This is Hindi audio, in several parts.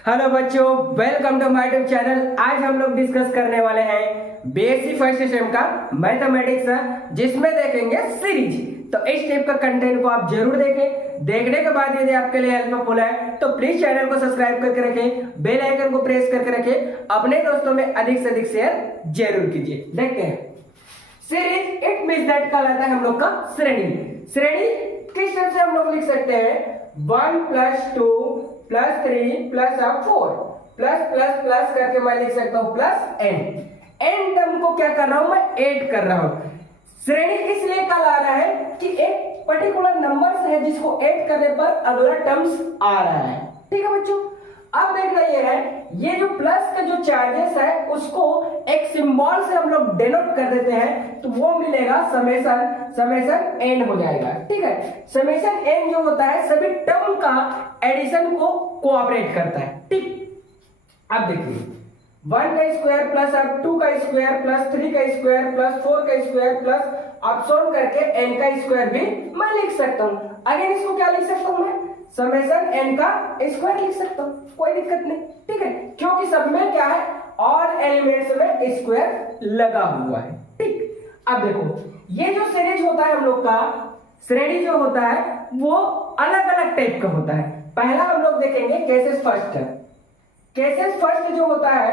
हेलो बच्चों, welcome to my YouTube channel. आज हम लोग डिस्कस करने वाले हैं बीएससी फर्स्ट सेम का मैथमेटिक्स, जिसमें देखेंगे सीरीज। तो इस टाइप का कंटेंट को आप जरूर देखें। देखने के बाद यदि आपके लिए हेल्पफुल है तो प्लीज चैनल को सब्सक्राइब करके रखें, बेल आइकन को प्रेस करके रखें, अपने दोस्तों में अधिक से अधिक शेयर जरूर कीजिए। देखते हैं सीरीज, इट मींस दैट कहलाता है हम लोग का श्रेणी। श्रेणी किस तरह से हम लोग लिख सकते हैं? 1 + 2 + 3 + 4 प्लस प्लस प्लस करके मैं लिख सकता हूं n टर्म को क्या कर रहा हूं मैं? ऐड कर रहा हूं। श्रेणी इसलिए कहला रहा है कि एक पर्टिकुलर नंबर है जिसको ऐड करने पर अगला टर्म्स आ रहा है। ठीक है बच्चों, अब देखना ये है, ये जो प्लस का जो चार्जेस है उसको एक सिंबल से हम लोग डिनोट कर देते हैं, तो वो मिलेगा समेशन n हो जाएगा। ठीक है, समेशन n जो होता है सभी टर्म का एडिशन को कोऑपरेट करता है। ठीक, अब देखिए 1 का स्क्वायर प्लस अब 2 का स्क्वायर प्लस 3 का स्क्वायर प्लस 4 का स्क्वायर प्लस अब सॉल्व करके n का स्क्वायर भी मैं लिख सकता हूं। अगेन इसको क्या लिख सकता हूं मैं? समेशन n का स्क्वायर लिख सकता हूं, कोई दिक्कत नहीं। ठीक है, क्योंकि सब में क्या है, ऑल एलिमेंट्स में स्क्वायर लगा हुआ है। ठीक, अब देखो ये जो सीरीज होता है हम लोग का, श्रेणी जो होता है वो अलग अलग टाइप का होता है। पहला हम लोग देखेंगे केसेस फर्स्ट। केसेस फर्स्ट जो होता है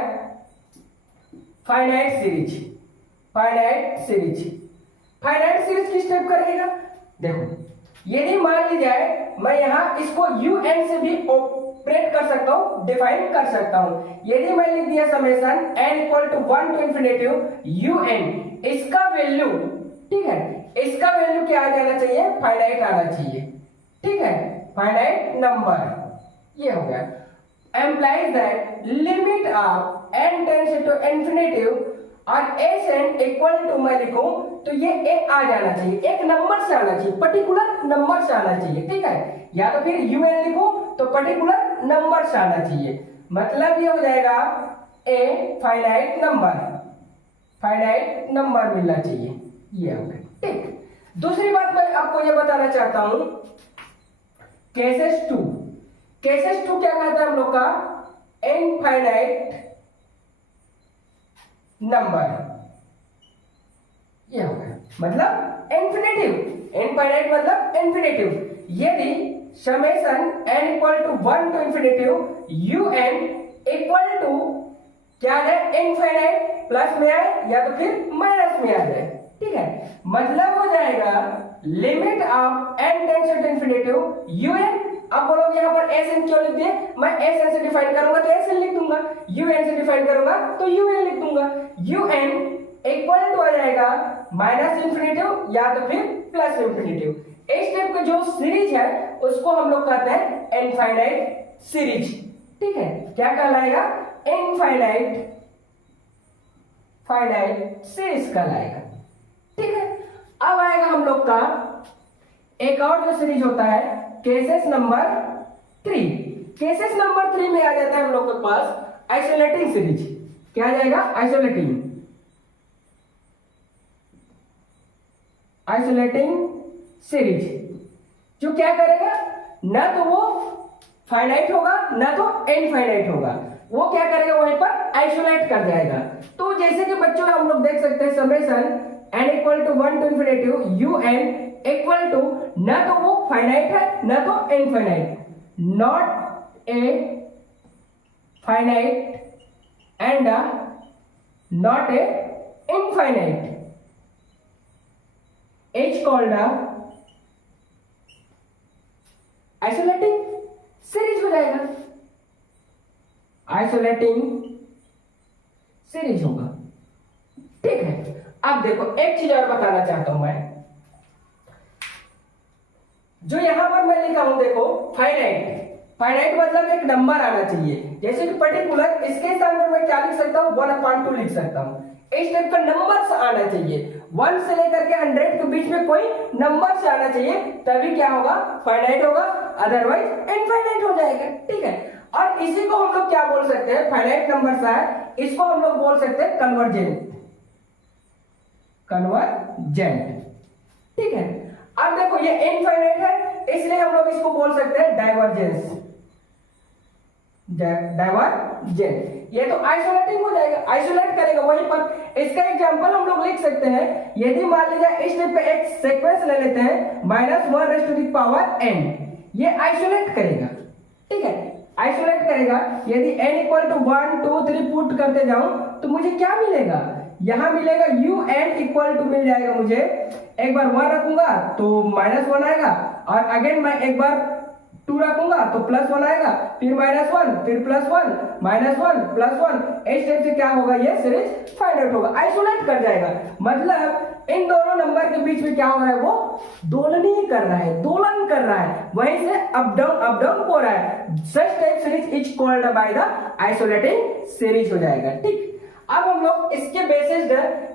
फाइनाइट सीरीज। फाइनाइट सीरीज किस टाइप का रहेगा? देखो यदि मान ली जाए मैं यहां इसको un से भी ऑपरेट कर सकता हूं, डिफाइन कर सकता हूं। यदि मैं लिख दिया summation n = 1 to infinity un, इसका वैल्यू, ठीक है, इसका वैल्यू क्या आ जाना चाहिए? फाइनाइट आना चाहिए। ठीक है, फाइनाइट नंबर ये हो गया। implies that limit of n tends to infinity और sn इक्वल टू मैं लिखूं तो ये एक आ जाना चाहिए, एक नंबर से आना चाहिए, पर्टिकुलर नंबर से आना चाहिए। ठीक है, या तो फिर un लिखूं तो पर्टिकुलर नंबर से आना चाहिए। मतलब ये हो जाएगा ए फाइनाइट नंबर मिलना चाहिए, ये हो गया। ठीक, दूसरी बात मैं आपको ये बताना चाहता हूं, केसेस 2 क्या कहता है हम लोग का? इनफाइनाइट नंबर, ये हो गया, मतलब इन्फिनेटिव। इनफाइनाइट मतलब इन्फिनेटिव। यदि summation n = 1 to infinity un equal to क्या है? इनफाइनाइट प्लस में आए या तो फिर माइनस में आ जाए। ठीक है, मतलब हो जाएगा limit of n tends to infinity un। अब बोलोगे यहाँ पर एस एन क्यों लिख दिए? मैं एस एन से डिफाइन करूंगा तो एस एन लिख दूंगा, यू एन से डिफाइन करूंगा तो यू एन लिख दूंगा। यू एन इक्वल टू आ जाएगा -इन्फिनिटी या तो फिर +इन्फिनिटी। इस टाइप का जो सीरीज है उसको हम लोग कहते हैं इनफाइनाइट सीरीज। ठीक है, क्या कहलाएगा? इनफाइनाइट सीरीज कहलाएगा। ठीक है, अब आएगा हम लोग का एक और जो सीरीज होता है केसेस नंबर 3। केसेस नंबर 3 में आ जाता है हम लोग के पास आइसोलेटिंग सीरीज। क्या आ जाएगा? आइसोलेटिंग सीरीज, जो क्या करेगा, ना तो वो फाइनाइट होगा ना तो इनफाइनाइट होगा, वो क्या करेगा वहीं पर आइसोलेट कर जाएगा। तो जैसे कि बच्चों हम लोग देख सकते हैं summation n = 1 to infinity un equal to, ना तो वो फाइनाइट है ना तो infinite, not a finite and not a infinite is called isolating series हो जाएगा, आइसोलेटिंग सीरीज होगा। ठीक है, अब देखो एक चीज और बताना चाहता हूं मैं, जो यहां पर मैं लिखा हूं, देखो फाइनाइट मतलब एक नंबर आना चाहिए। जैसे कि पर्टिकुलर, इसके स्थान पर मैं क्या लिख सकता हूं? 1/2 लिख सकता हूं। इस टाइप का नंबर से आना चाहिए, 1 से लेकर के 100 के बीच में कोई नंबर से आना चाहिए, तभी क्या होगा? फाइनाइट होगा, अदरवाइज इनफाइनाइट हो जाएगा। ठीक है, और इसी को हम लोग क्या बोल सकते हैं? फाइनाइट नंबर सा है, इसको हम लोग बोल सकते हैं कन्वर्जेंट। ठीक है, अब देखो ये इनफाइनाइट है इसलिए हम लोग इसको बोल सकते हैं डाइवर्जेंस। डाइवर्जेंट। ये तो आइसोलेटिंग हो जाएगा, आइसोलेट करेगा वहीं पर। इसका एग्जांपल हम लोग लिख सकते हैं, यदि मान लीजिए इस टाइप का एक सीक्वेंस ले लेते हैं -1⁻n, ये आइसोलेट करेगा, ठीक है, आइसोलेट करेगा। यदि n इक्वल टू 1 2 3 पुट करते जाऊं तो मुझे क्या मिलेगा, यहां मिलेगा un इक्वल टू मिल जाएगा मुझे, एक बार 1 रखूंगा तो -1 आएगा, और अगेन मैं एक बार 2 रखूंगा तो +1 आएगा, फिर -1, फिर +1, -1 +1। इस टाइप से क्या होगा, ये सीरीज फाइंड आउट होगा, आइसोलेट कर जाएगा। मतलब इन दोनों नंबर के बीच में क्या हो रहा है, वो दोलन ही कर रहा है, दोलन कर रहा है, वहीं से अप डाउन हो रहा है। Such type series is called by the isolating series हो जाएगा, ठीक। अब हम लोग इसके बेसिस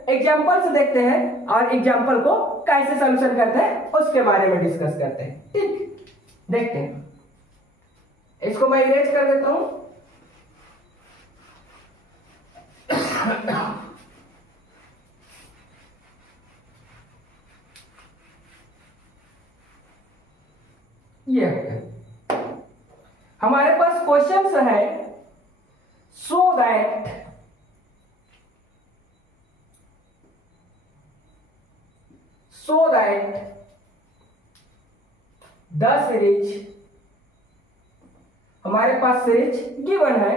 एग्जांपल से देखते हैं और एग्जांपल को कैसे सॉल्यूशन करते हैं उसके बारे में डिस्कस करते हैं, ठीक। देखते हैं, इसको मैं इरेज कर देता हूं। ये हमारे पास क्वेश्चन है, सो दैट द सीरीज, हमारे पास सीरीज गिवन है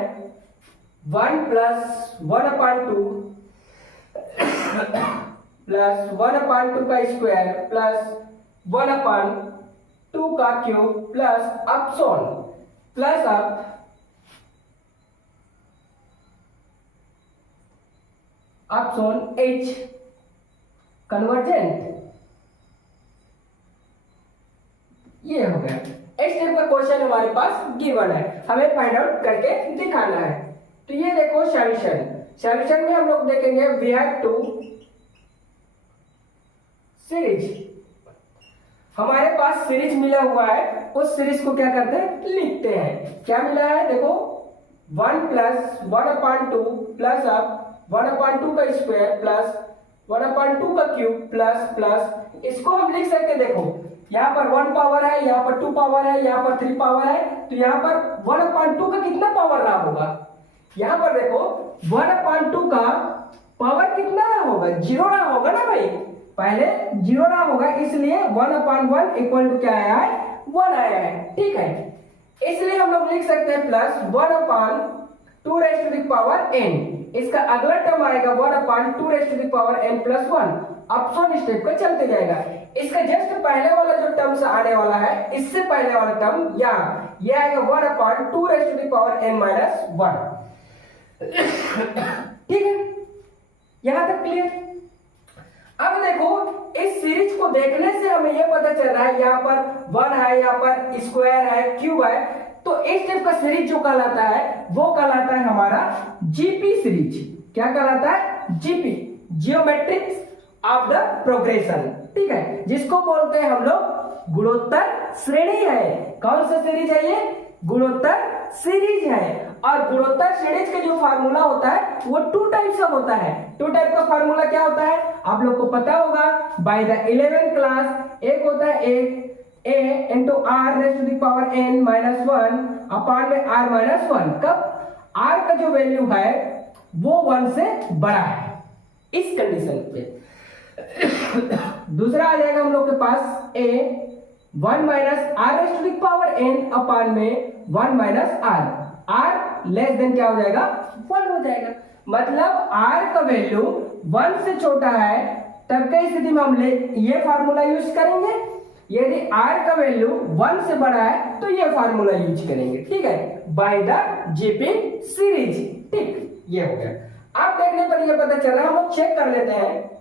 1 + 1/2 प्लस 1/2 का स्क्वायर प्लस 1/2 का क्यूब प्लस अपसोन प्लस अपसोन h कन्वर्जेंट। ये हो गया, इस टाइप का क्वेश्चन हमारे पास गिवन है, हमें फाइंड आउट करके दिखाना है। तो ये देखो सॉल्यूशन में हम लोग देखेंगे वी हैव टू सीरीज, हमारे पास सीरीज मिला हुआ है, उस सीरीज को क्या करते हैं, लिखते हैं। क्या मिला है देखो, 1 + 1/2 प्लस 1/2 का स्क्वायर प्लस 1/2 का क्यूब प्लस इसको हम लिख सकते हैं, देखो यहाँ पर 1 पावर है, यहाँ पर 2 पावर है, यहाँ पर 3 पावर है, तो यहाँ पर 1/2 का कितना पावर रहा होगा, यहाँ पर देखो 1/2 का पावर कितना रहा होगा, 0 रहा होगा ना भाई, पहले 0 रहा होगा, इसलिए 1/1 इक्वल टू क्या आया है, 1 आया है, ठीक है। इसलिए हम लोग लिख सकते हैं प्लस 1/2n, इसका अगला टर्म आएगा 1/2n + 1। ऑप्शन स्टेप का चलते जाएगा, इसका जस्ट पहले वाला जो टर्म से आने वाला है, इससे पहले वाला टर्म यहाँ ये आएगा 1/2n - 1, ठीक है, यहां तक क्लियर। अब देखो इस सीरीज को देखने से हमें यह पता चल रहा है, यहाँ पर 1 है, यहाँ पर स्क्वायर है, क्यूब है, तो इस टाइप का सीरीज जो कहलाता है वो कहलाता है हमारा जीपी सीरीज। क्या कहलाता है, GP, geometrics of the progression, ठीक है, जिसको बोलते हैं हम लोग गुणोत्तर श्रेणी है। कौन सा सीरीज है ये, गुणोत्तर सीरीज है। और गुणोत्तर सीरीज का जो फार्मूला होता है वो 2 टाइप्स का होता है। 2 टाइप का फार्मूला क्या होता है, आप लोग को पता होगा बाय द 11th क्लास। एक होता है a into r raised to the power n - 1 upon में r - 1, कब r का जो वैल्यू है वो 1 से बड़ा है, इस कंडीशन पे। दूसरा आ जाएगा हम लोग के पास a 1 - r raised to the power n upon में 1 - r लेस देन क्या हो जाएगा, 1 हो जाएगा। मतलब r का वैल्यू 1 से छोटा है तब की स्थिति में हम ये फार्मूला यूज करेंगे, यदि r का वैल्यू 1 से बड़ा है तो ये फार्मूला यूज करेंगे, ठीक है, बाय द जीपी सीरीज, ठीक। ये हो गया। अब देखने पर ये पता चल रहा है, हम लोग चेक कर लेते हैं,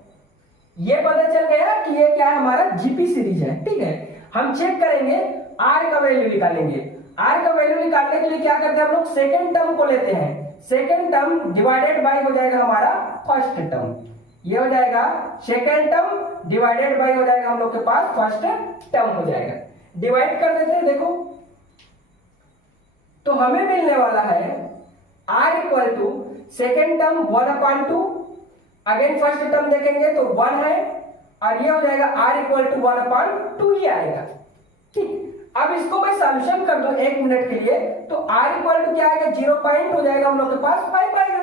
ये पता चल गया कि ये क्या है, हमारा जीपी सीरीज है, ठीक है। हम चेक करेंगे, r का वैल्यू निकालेंगे। r का वैल्यू निकालने के लिए क्या करते हैं हम लोग, सेकेंड टर्म को लेते हैं, सेकेंड टर्म डिवाइडेड बाय हो जाएगा हमारा फर्स्ट टर्म, ये हो जाएगा सेकेंड टर्म डिवाइडेड बाय हो जाएगा हम लोग के पास फर्स्ट टर्म हो जाएगा। डिवाइड कर देते हैं, देखो तो हमें मिलने वाला है r equal to second term 1/2, again first term देखेंगे तो 1 है, और ये हो जाएगा r इक्वल टू 1/2 ही आएगा, ठीक। अब इसको मैं सॉल्यूशन कर दूं 1 मिनट के लिए, तो r इक्वल टू क्या आएगा, 0 पॉइंट हो जाएगा हम लोग के पास 5 आएगा,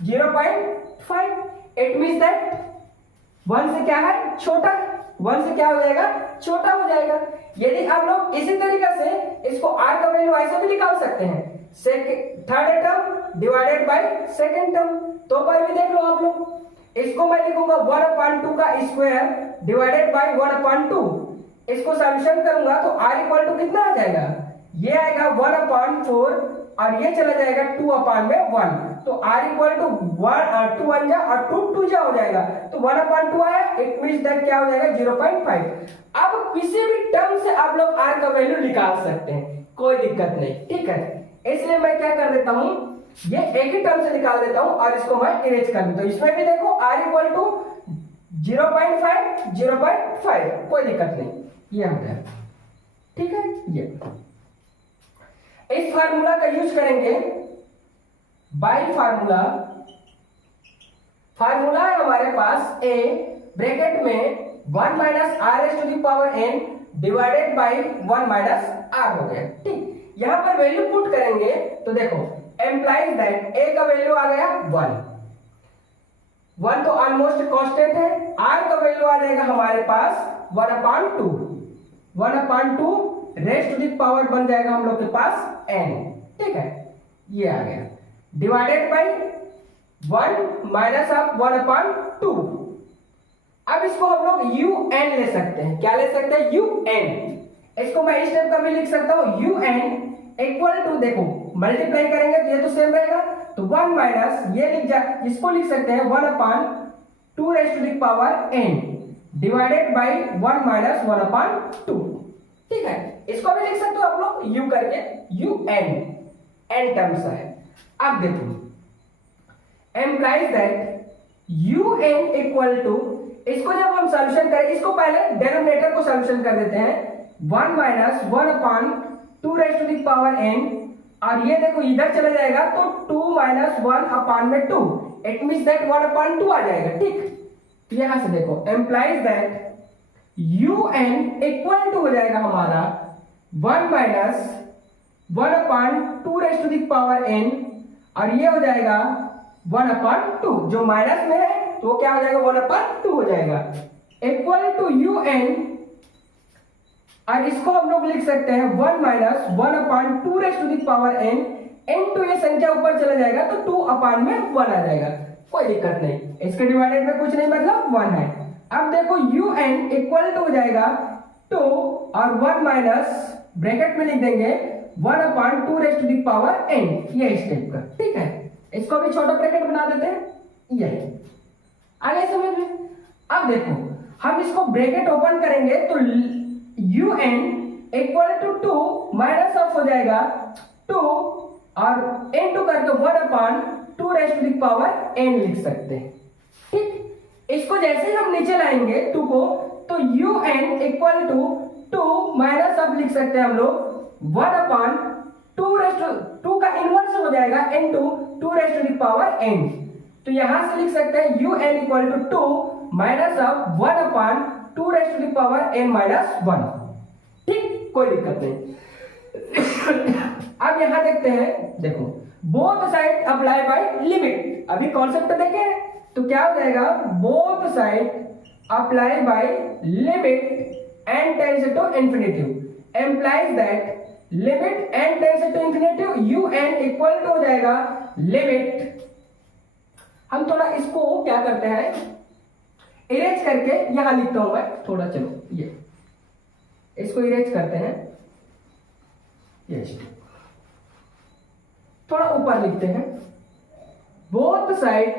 0.5। इट मींस दैट 1 से क्या है, छोटा, 1 से क्या हो जाएगा, छोटा हो जाएगा। यदि आप लोग इसी तरीके से इसको r का वैल्यू ऐसे भी निकाल सकते हैं, third term divided by second term, तो पर भी देख लो आप लोग। इसको मैं लिखूंगा 1/2 का स्क्वायर डिवाइडेड बाय 1/2। इसको सॉल्यूशन करूंगा तो r इक्वल टू कितना आ जाएगा, ये आएगा 1/4 और ये चला जाएगा 2/1, तो r इक्वल टू 1 2 1 जा और 2 2 जा हो जाएगा, तो 1/2 आया। इट मींस दैट क्या हो जाएगा, 0.5। अब किसी भी टर्म से आप लोग r का वैल्यू निकाल सकते हैं, कोई दिक्कत नहीं, ठीक है। इसलिए मैं क्या कर देता हूं, ये एक ही टर्म से निकाल देता हूं और इसको मैं इरेज कर देता हूं। इसमें भी देखो r इक्वल टू 0.5 0.5, कोई दिक्कत नहीं, ये आ गया, ठीक है। ये इस फार्मूला का यूज करेंगे, बाई फार्मूला। फार्मूला है हमारे पास a ब्रैकेट में 1 minus r s to the power n divided by 1 minus r हो गया, ठीक। यहां पर वैल्यू पुट करेंगे तो देखो एम्प्लाइज दैट a का वैल्यू आ गया 1 तो ऑलमोस्ट कांस्टेंट है। r का वैल्यू आ जाएगा हमारे पास 1/2 रेस्ट टू द पावर बन जाएगा हम लोग के पास n, ठीक है, ये आ गया डिवाइडेड बाई 1 माइनस ऑफ 1/2। अब इसको हम लोग un ले सकते हैं, क्या ले सकते हैं, un। इसको मैं इस टाइप का भी लिख सकता हूं, un इक्वल टू, देखो मल्टीप्लाई करेंगे तो ये तो सेम रहेगा, तो 1 माइनस ये इसको लिख सकते हैं 1/2 raised to the power n divided by 1 minus 1/2, ठीक है। इसको भी लिख सकते हो आप लोग u करके, un n टर्म्स है। अब देखो implies that un equal to, इसको जब हम सॉल्यूशन करें, इसको पहले डिनोमिनेटर को सॉल्यूशन कर देते हैं, 1 minus 1/2 raised to the power n, और ये देखो इधर चला जाएगा तो 2 माइनस 1/2, इट मींस दैट 1/2 आ जाएगा, ठीक। यहां से देखो implies that un equal to हो जाएगा हमारा 1 minus 1/2 raised to the power n, और ये हो जाएगा 1/2, जो माइनस में है तो क्या हो जाएगा, 1/2 हो जाएगा, इक्वल टू un, और इसको हम लोग लिख सकते हैं 1 minus 1/2 raised to the power n into ये संख्या ऊपर चला जाएगा तो 2/1 आ जाएगा, कोई दिक्कत नहीं, इसके डिवाइडेड में कुछ नहीं, मतलब 1 है। अब देखो un इक्वल टू हो जाएगा 2 और 1 माइनस ब्रैकेट में लिख देंगे 1/2 raised to the power n, ये इस टाइप का, ठीक है। इसको भी छोटा ब्रैकेट बना देते हैं, ये आगे समझ में। अब देखो हम इसको ब्रैकेट ओपन करेंगे तो un equal to 2 minus of हो जाएगा 2 और इनटू करके 1/2 raised to the power n लिख सकते हैं, ठीक। इसको जैसे ही हम नीचे लाएंगे 2 को, तो un equal to 2 minus of लिख सकते हैं हम लोग 1/2 रेस्ट टू 2 का इनवर्स हो जाएगा into 2 raised to the power n, तो यहां से लिख सकते हैं un equal to 2 minus of 1/2 raised to the power n minus 1, ठीक, कोई दिक्कत नहीं। अब यहां देखते हैं, देखो both side apply by limit, अभी कॉन्सेप्ट देखे तो क्या हो जाएगा, both side apply by limit n tends to infinity implies that limit n tends to infinity un equal to हो जाएगा लिमिट, हम थोड़ा इसको क्या करते हैं, इरेज करके यहां लिखता हूं मैं थोड़ा, चलो ये इसको इरेज करते हैं, ये थोड़ा ऊपर लिखते हैं, both side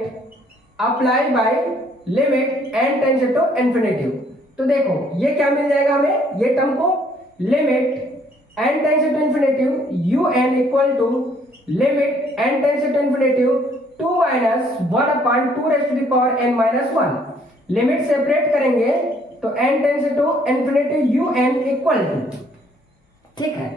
apply by limit n tends to infinity. तो देखो ये क्या मिल जाएगा हमें, ये टर्म को limit n tends to infinity un equal to limit n tends to infinity 2 minus 1/2 raised to the power n minus 1, limit separate करेंगे तो n tends to infinity un equal to, ठीक है।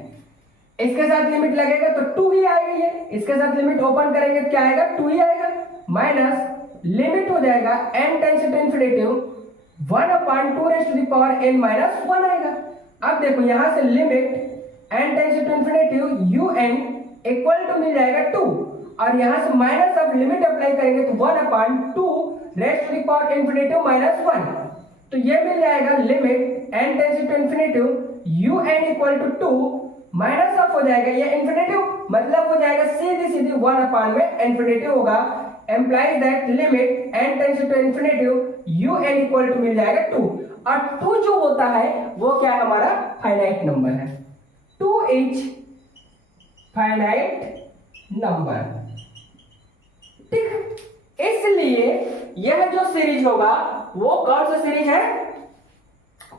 इसके साथ लिमिट लगेगा तो 2 ही आएगा, ये इसके साथ लिमिट ओपन करेंगे तो क्या आएगा, 2 ही आएगा, माइनस लिमिट हो जाएगा n tends to infinity 1/2 raised to the power n minus 1 आएगा, अब देखो यहां से limit n tends to infinity un equal to मिल जाएगा 2, और यहां से माइनस अब लिमिट अप्लाई करेंगे तो 1/2 raised to the power infinity -1, तो ये मिल जाएगा limit n tends to infinity un equal to 2 minus of हो जाएगा ये इन्फिनिटी, मतलब हो जाएगा सीधी सीधी 1 में इन्फिनिटी होगा, implies that limit n tends to infinity un equal to मिल जाएगा 2, और 2 जो होता है वो क्या है हमारा फाइनाइट नंबर है, 2 इज फाइनाइट नंबर। ठीक है, इसलिए यह जो सीरीज होगा वो कौन सा सीरीज है,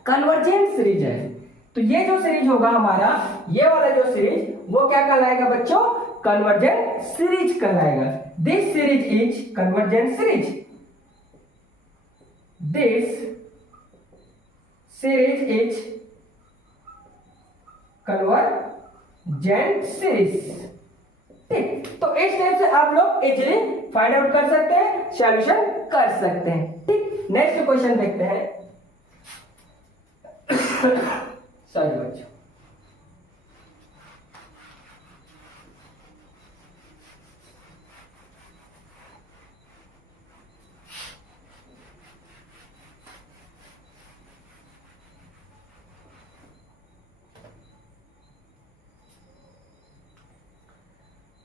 कन्वर्जेंट सीरीज है। तो ये जो सीरीज होगा हमारा, ये वाला जो सीरीज वो क्या कहलाएगा बच्चों, कन्वर्जेंट सीरीज कहलाएगा। This series is convergent series, this series is convergent series. ठीक, तो इस टाइप से आप लोग इजीली फाइंड आउट कर सकते हैं, सॉल्यूशन कर सकते हैं। ठीक, नेक्स्ट क्वेश्चन देखते हैं। सॉरी बच्चों,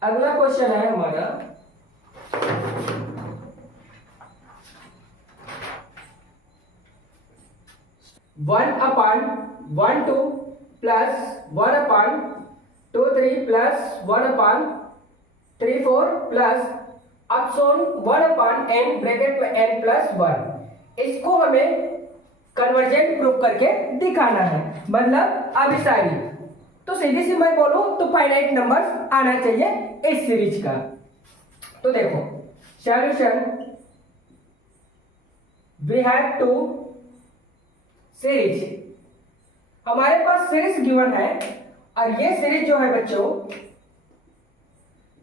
अगला क्वेश्चन है हमारा 1/(1)(2) प्लस 1/(2)(3) प्लस 1/(3)(4) प्लस अपसोन 1/n ब्रैकेट में n प्लस 1, इसको हमें कन्वर्जेंट प्रूफ करके दिखाना है, मतलब अभिसारी। तो सीधी सी मैं बोलूं तो फाइनाइट नंबर्स आना चाहिए इस सीरीज का। तो देखो solution, we have two series, हमारे पास सीरीज गिवन है, और ये सीरीज जो है बच्चों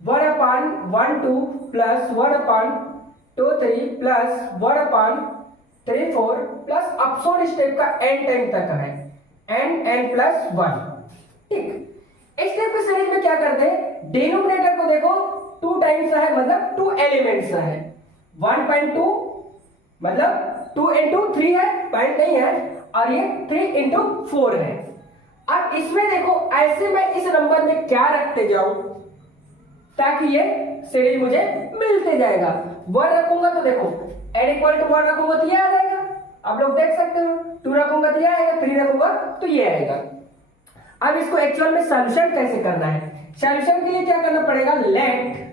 1/(1)(2) प्लस 1/(2)(3) प्लस 1/(3)(4) प्लस अपसोन स्टेप का n टाइम तक है, n प्लस 1। ठीक, इस टाइप के सीरीज में क्या करते हैं, डिनोमिनेटर को देखो 2 टाइम्स है, मतलब 2 एलिमेंट्स है, 1/2 मतलब 2 into 3 है, पॉइंट नहीं है, और ये 3 into 4 है। अब इसमें देखो ऐसे मैं इस नंबर में क्या रखते जाऊं ताकि ये सीरीज मुझे मिलते जाएगा। 1 रखूंगा तो देखो n इक्वल टू 1 रखूंगा तो ये आ जाएगा, आप लोग देख सकते हो, 2 रखूंगा तो ये आएगा, 3 रखूंगा तो ये आएगा। अब इसको एक्चुअल में सॉल्यूशन कैसे करना है, सॉल्यूशन के लिए क्या करना पड़ेगा, late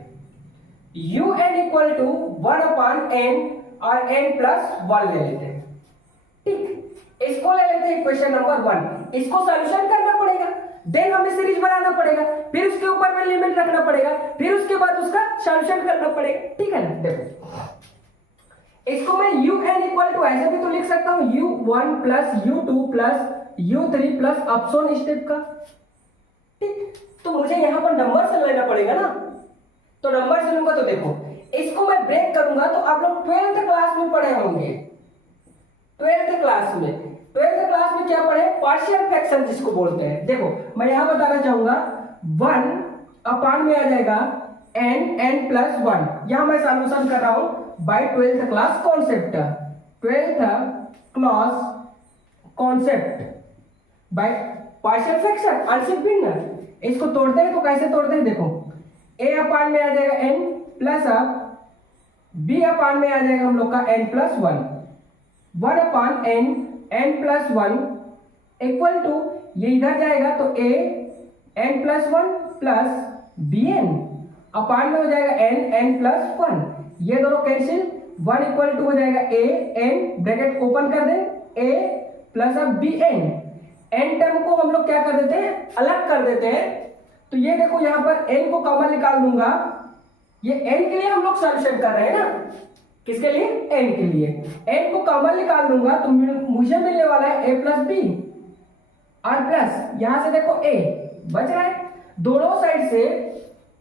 un equal to 1/n और n प्लस 1 ले लेते हैं। ठीक, इसको ले लेते हैं इक्वेशन नंबर 1, इसको सॉल्यूशन करना पड़ेगा, देन हमें सीरीज बनाना पड़ेगा, फिर उसके ऊपर में लिमिट रखना पड़ेगा, फिर उसके बाद उसका सॉल्यूशन करना पड़ेगा। ठीक है ना, देखो इसको मैं un इक्वल टू ऐसे भी तो लिख सकता हूं, u1 plus u2 plus u3 plus अपसोन स्टेप का। ठीक, तो मुझे यहां पर नंबर से लेना पड़ेगा ना, तो नंबर से लूंगा तो देखो इसको मैं ब्रेक करूंगा तो आप लोग 12th क्लास में पढ़े होंगे, 12th क्लास में क्या पढ़े, पार्शियल फ्रैक्शन जिसको बोलते हैं। देखो मैं यहां बताना चाहूंगा 1/n में आ जाएगा n प्लस 1, यहां मैं सॉल्यूशन कर रहा हूं by 12th class concept, 12th class concept by partial fraction, आंशिक भिन्न। इसको तोड़ते हैं तो कैसे तोड़ते हैं, देखो a/n में आ जाएगा n प्लस b/n में आ जाएगा हम लोग का n plus 1, 1/n n plus 1 equal to ये इधर जाएगा तो a n plus 1 plus bn upon में हो जाएगा n प्लस 1, ये दोनों कैंसिल, 1 इक्वल टू हो जाएगा a n ब्रैकेट ओपन कर दें a प्लस अब bn, n टर्म को हम लोग क्या कर देते हैं, अलग कर देते हैं। तो ये देखो यहां पर n को कॉमन निकाल दूंगा, ये n के लिए हम लोग सॉल्यूशन कर रहे हैं ना, किसके लिए, n के लिए, n को कॉमन निकाल दूंगा तो मुझे मिलने वाला है a प्लस बी, और प्लस यहां से देखो a बच रहा है, दोनों साइड से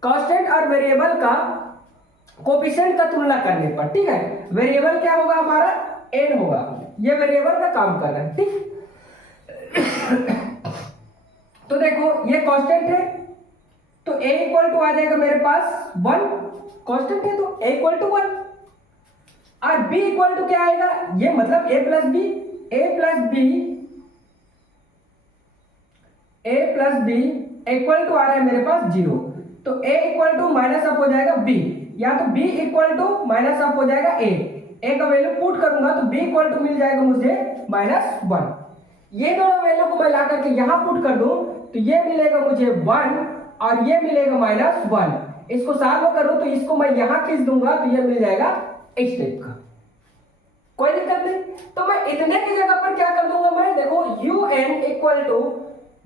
कांस्टेंट और वेरिएबल का कोएफिशिएंट का तुलना करने पर। ठीक है, वेरिएबल क्या होगा हमारा n होगा, ये वेरिएबल का काम कर रहा है। ठीक तो देखो ये कांस्टेंट है, तो a इक्वल टू आ जाएगा मेरे पास 1, कांस्टेंट है तो a इक्वल टू 1। और b इक्वल टू क्या आएगा, ये मतलब a plus b equal to आ रहा है मेरे पास 0, तो a इक्वल टू माइनस अप हो जाएगा b, या तो b इक्वल टू माइनस अप हो जाएगा a का वैल्यू पुट करूंगा तो b इक्वल टू मिल जाएगा मुझे -1। ये दोनों वैल्यू को मैं ला करके यहां पुट कर दूं तो ये मिलेगा मुझे 1 और ये मिलेगा -1। इसको सॉल्व करूं तो इसको मैं यहां खींच दूंगा तो ये मिल जाएगा इस टाइप का, कोई दिक्कत नहीं। तो मैं इतने की जगह पर क्या कर दूंगा, मैं देखो un equal to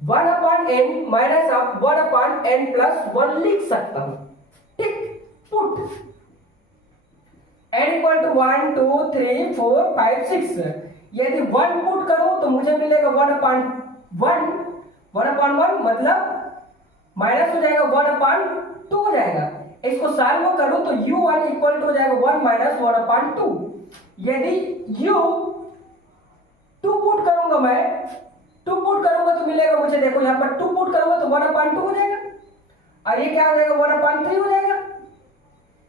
1/n minus of 1/n plus 1 लिख सकता हूं, ठीक। पुट n इक्वल टू 1 2 3 4 5 6, यदि 1 पुट करूं तो मुझे मिलेगा 1/1 मतलब माइनस हो जाएगा 1/2 हो जाएगा। इसको सॉल्व करूं तो u1 इक्वल टू हो जाएगा 1 माइनस 1/2। यदि u 2 पुट करूंगा, मैं 2 पुट करूंगा तो मिलेगा मुझे, देखो यहां पर 2 पुट करूंगा तो 1/2 हो जाएगा और ये क्या हो जाएगा 1/3 हो जाएगा।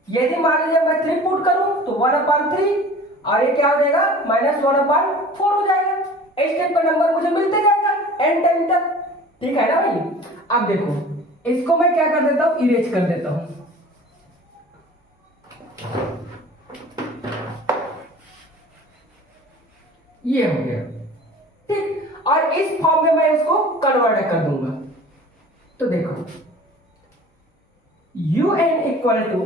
यदि मान लीजिए मैं 3 पुट करूं तो 1/3 और ये क्या हो जाएगा -1/4 हो जाएगा। इस टाइप का नंबर मुझे मिलते जाएगा n टाइम तक, ठीक है ना भाई। अब देखो इसको मैं क्या कर देता हूं, इरेज कर देता हूं। ये हो गया, ठीक। और इस फॉर्म में मैं इसको कन्वर्ट कर दूंगा तो देखो un equal to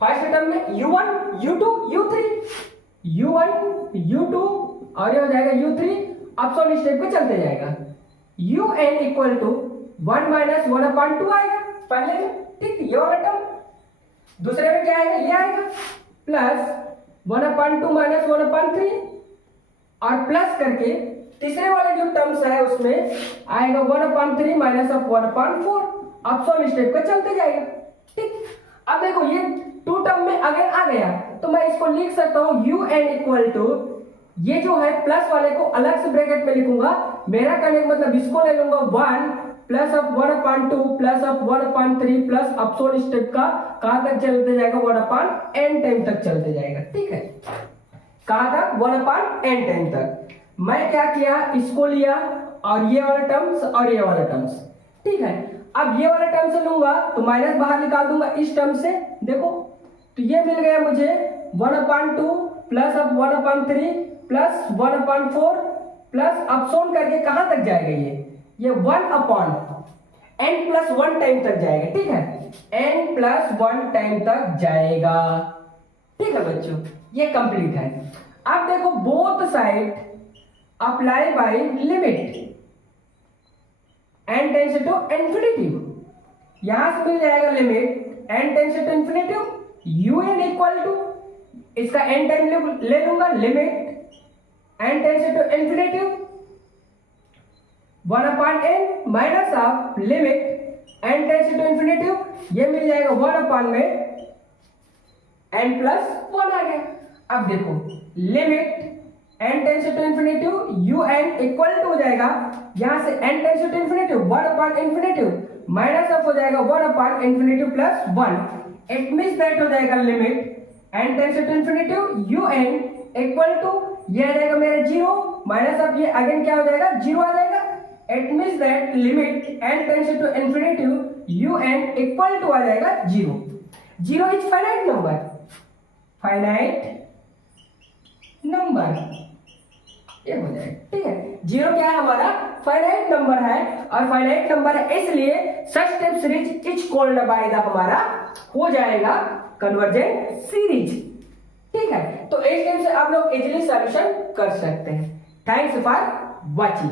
first term में u1 u2 u3 और ये हो जाएगा u3, ऑप्शन स्टेप पे चलते जाएगा। un इक्वल टू 1 माइनस 1/2 आएगा पहले में, ठीक, ये वाला टर्म। दूसरे में क्या आएगा, ये आएगा प्लस 1/2 माइनस 1/3 और प्लस करके तीसरे वाले जो टर्म्स है उसमें आएगा 1/3 माइनस ऑफ 1/4, ऑप्शन स्टेप का चलते जाएगा, ठीक। अब देखो ये 2 टर्म में अगर आ गया तो मैं इसको लिख सकता हूं un इक्वल टू, ये जो है प्लस वाले को अलग से ब्रैकेट में लिखूंगा, मेरा कहने का मतलब इसको ले लूंगा 1 plus of 1/2 plus of 1/3 plus option step का कहां तक चलते जाएगा 1/n टाइम तक चलते जाएगा, ठीक है। कहां तक 1/n टाइम तक। मैं क्या किया, इसको लिया और ये वाला टर्म्स और ये वाला टर्म्स, ठीक है। अब ये वाला टर्म से लूंगा तो माइनस बाहर निकाल दूंगा इस टर्म से, देखो तो ये मिल गया मुझे 1/2 plus of 1/3 plus 1/4 plus option करके कहां तक जाएगा, ये 1/n प्लस 1 टाइम तक जाएगा, ठीक है। n प्लस 1 टाइम तक जाएगा, ठीक है बच्चों, ये कंप्लीट है। अब देखो both side apply by limit n tends to infinity, यहां से मिल जाएगा limit n tends to infinity un equal to, इसका n टाइम ले लूंगा, limit n tends to infinity 1/n minus of limit n tends to infinity, ये मिल जाएगा 1/n में n प्लस 1 आ गया। अब देखो limit n tends to infinity un equal to हो जाएगा, यहां से n टेंड्स टू इंफिनिटी 1/इंफिनिटी माइनस ऑफ हो जाएगा 1/इंफिनिटी प्लस 1, इट मींस दैट हो जाएगा limit n tends to infinity un equal to, ये आ जाएगा मेरा 0 माइनस ऑफ ये अगेन क्या हो जाएगा 0 आ जाएगा, it means that limit n tends to infinity un equal to आ जाएगा 0। 0 is finite number, finite number, ये हो जाएगा, ठीक है। 0 क्या है हमारा, फाइनाइट नंबर है, और फाइनाइट नंबर है इसलिए such type series is called by the हमारा हो जाएगा कन्वर्जेंट सीरीज, ठीक है। तो इस टाइप से आप लोग इजीली सॉल्यूशन कर सकते हैं। Thanks for watching.